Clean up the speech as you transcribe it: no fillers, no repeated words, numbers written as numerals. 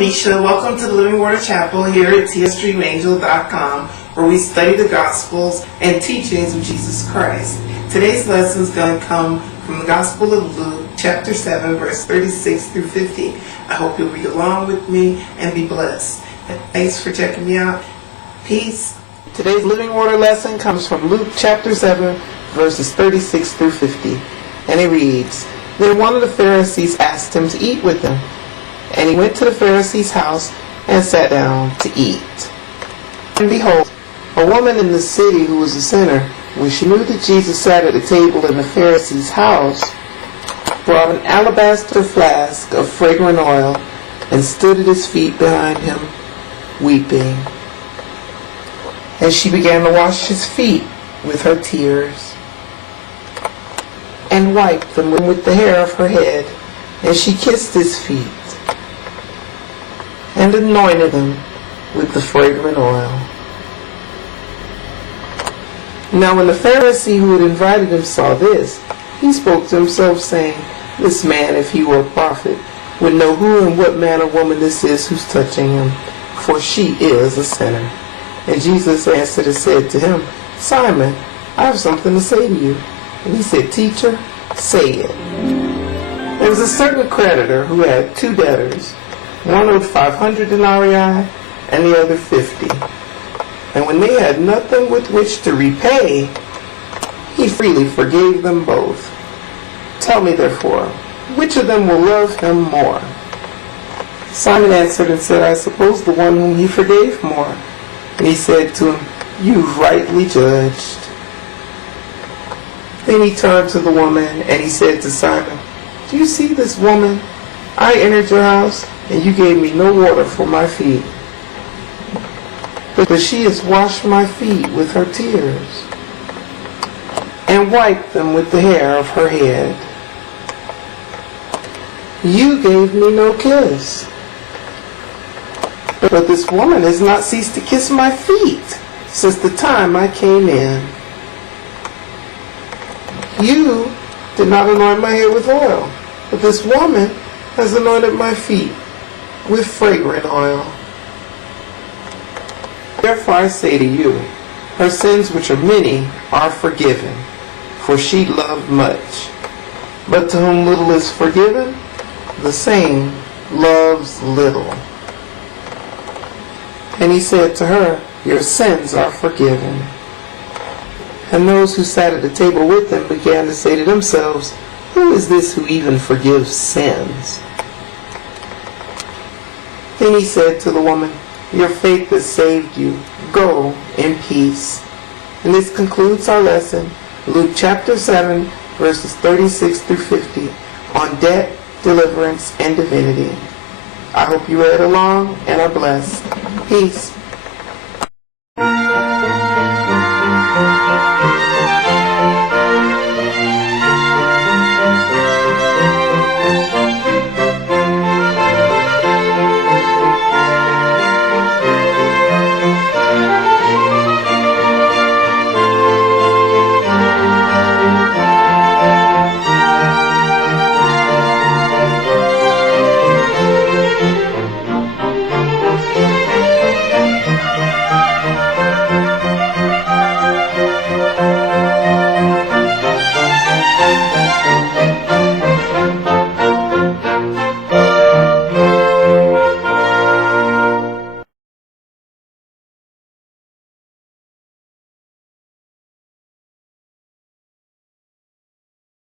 Misha. Welcome to the Living Water Chapel here at tsstreamangel.com, where we study the Gospels and teachings of Jesus Christ. Today's lesson is going to come from the Gospel of Luke, chapter 7, verse 36 through 50. I hope you'll read along with me and be blessed. Thanks for checking me out. Peace. Today's Living Water lesson comes from Luke, chapter 7, verses 36 through 50. And it reads, Then one of the Pharisees asked him to eat with him. And he went to the Pharisee's house and sat down to eat. And behold, a woman in the city who was a sinner, when she knew that Jesus sat at the table in the Pharisee's house, brought an alabaster flask of fragrant oil and stood at his feet behind him, weeping. And she began to wash his feet with her tears, and wiped them with the hair of her head. And she kissed his feet, and anointed them with the fragrant oil. Now when the Pharisee who had invited him saw this, he spoke to himself, saying, This man, if he were a prophet, would know who and what man or woman this is who's touching him, for she is a sinner. And Jesus answered and said to him, Simon, I have something to say to you. And he said, Teacher, say it. There was a certain creditor who had two debtors. One owed 500 denarii and the other 50. And when they had nothing with which to repay, he freely forgave them both. Tell me therefore, which of them will love him more? Simon answered and said, I suppose the one whom he forgave more. And he said to him, You've rightly judged. Then he turned to the woman and he said to Simon, Do you see this woman? I entered your house, and you gave me no water for my feet. But she has washed my feet with her tears, and wiped them with the hair of her head. You gave me no kiss, but this woman has not ceased to kiss my feet since the time I came in. You did not anoint my head with oil, but this woman has anointed my feet with fragrant oil. Therefore I say to you, her sins, which are many, are forgiven, for she loved much. But to whom little is forgiven, the same loves little. And he said to her, Your sins are forgiven. And those who sat at the table with him began to say to themselves, Who is this who even forgives sins? Then he said to the woman, Your faith has saved you. Go in peace. And this concludes our lesson, Luke chapter 7, verses 36 through 50, on debt, deliverance, and divinity. I hope you read along and are blessed. Peace.